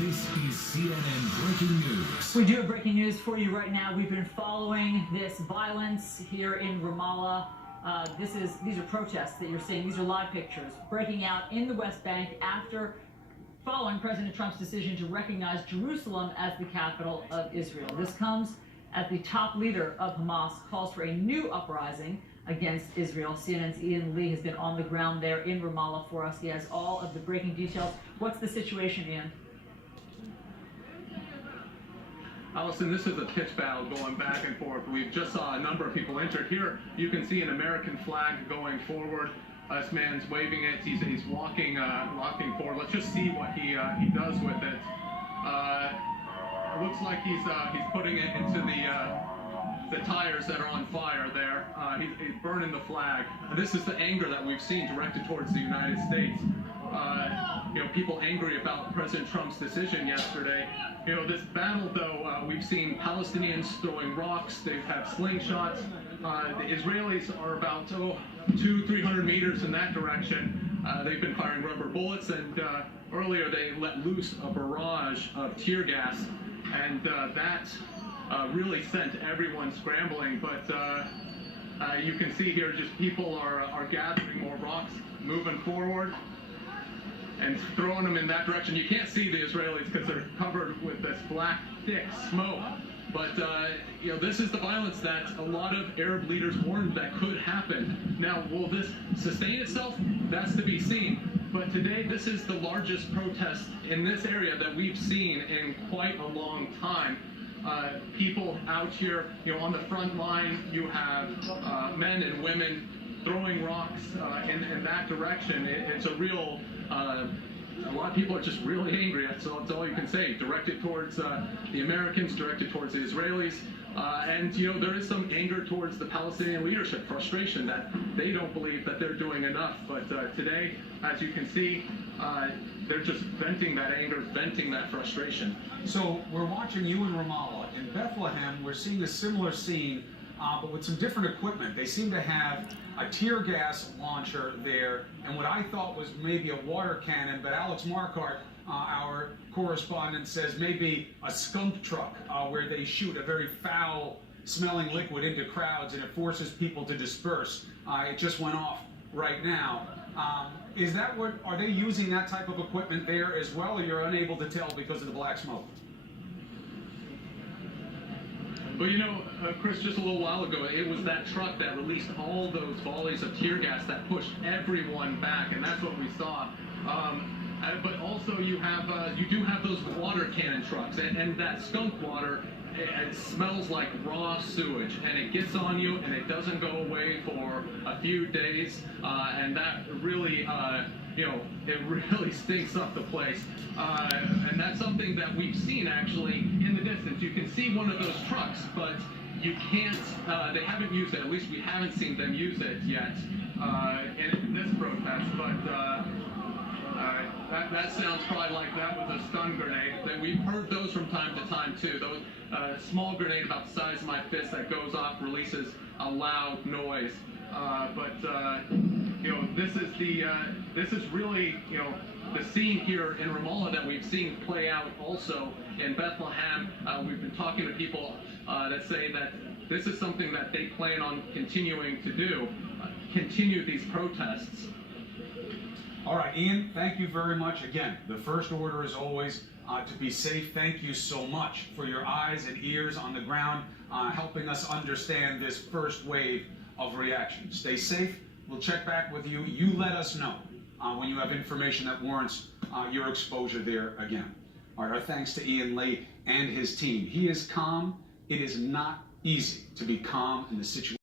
This is CNN Breaking News. We do have breaking news for you right now. We've been following this violence here in Ramallah. These are protests that you're seeing. These are live pictures breaking out in the West Bank following President Trump's decision to recognize Jerusalem as the capital of Israel. This comes as the top leader of Hamas calls for a new uprising against Israel. CNN's Ian Lee has been on the ground there in Ramallah for us. He has all of the breaking details. What's the situation, Ian? Allison, this is a pitch battle going back and forth. We just saw a number of people injured. Here you can see an American flag going forward. This man's waving it. He's walking forward. Let's just see what he does with it. It looks like he's putting it into the tires that are on fire there. He's burning the flag. And this is the anger that we've seen directed towards the United States. People angry about President Trump's decision yesterday. This battle, though, we've seen Palestinians throwing rocks. They've had slingshots. The Israelis are about 200-300 meters in that direction. They've been firing rubber bullets, and earlier they let loose a barrage of tear gas, and that really sent everyone scrambling. But you can see here just people are gathering more rocks, moving forward, and throwing them in that direction. You can't see the Israelis because they're covered with this black, thick smoke. But, this is the violence that a lot of Arab leaders warned that could happen. Now, will this sustain itself? That's to be seen. But today, this is the largest protest in this area that we've seen in quite a long time. People out here, on the front line, you have men and women throwing rocks in that direction. It's a real... a lot of people are just really angry. That's all you can say. Directed towards the Americans, directed towards the Israelis. And there is some anger towards the Palestinian leadership, frustration that they don't believe that they're doing enough. But today, as you can see, they're just venting that anger, venting that frustration. So we're watching you in Ramallah. In Bethlehem, we're seeing a similar scene, but with some different equipment. They seem to have a tear gas launcher there, and what I thought was maybe a water cannon, but Alex Marquardt, our correspondent, says maybe a skunk truck where they shoot a very foul-smelling liquid into crowds and it forces people to disperse. It just went off right now. Is that are they using that type of equipment there as well, or you're unable to tell because of the black smoke? Well, Chris, just a little while ago, it was that truck that released all those volleys of tear gas that pushed everyone back, and that's what we saw. But also you do have those water cannon trucks, and that skunk water, it smells like raw sewage, and it gets on you, and it doesn't go away for a few days, and that really, it really stinks up the place. And that's something that we've seen actually in the distance. You can see one of those trucks, but you can't, they haven't used it. At least we haven't seen them use it yet in this protest. But that sounds probably like that was a stun grenade. We've heard those from time to time too. Those small grenade about the size of my fist that goes off releases a loud noise. This is really, the scene here in Ramallah that we've seen play out also in Bethlehem. We've been talking to people that say that this is something that they plan on continuing to do, continue these protests. All right, Ian, thank you very much. Again, the first order is always to be safe. Thank you so much for your eyes and ears on the ground, helping us understand this first wave of reaction. Stay safe. We'll check back with you. You let us know when you have information that warrants your exposure there again. All right, our thanks to Ian Lee and his team. He is calm. It is not easy to be calm in the situation.